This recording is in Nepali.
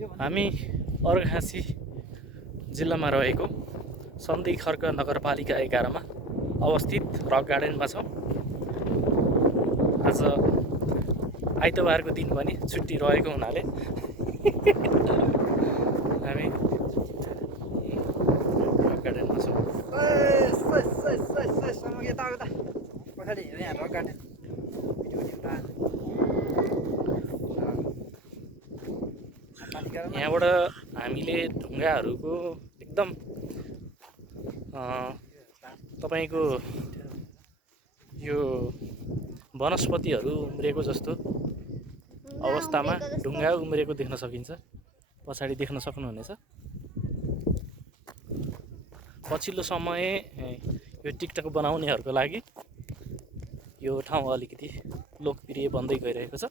हामी अर्घाँसी जिल्लामा रहेको सन्दी खर्क नगरपालिका 11 मा अवस्थित रक गार्डनमा छौँ। आज आइतबारको दिन पनि छुट्टी रहेको हुनाले हामी रक गार्डनमा छौँ। यहाँबाट हामीले ढुङ्गाहरूको एकदम तपाईको यो वनस्पतिहरू उम्रेको जस्तो अवस्थामा ढुङ्गा उम्रेको देख्न सकिन्छ। पछाडि देख्न सक्नुहुनेछ। पछिल्लो समय यो टिकटक बनाउनेहरूको लागि यो ठाउँ अलिकति लोकप्रिय बन्दै गइरहेको छ।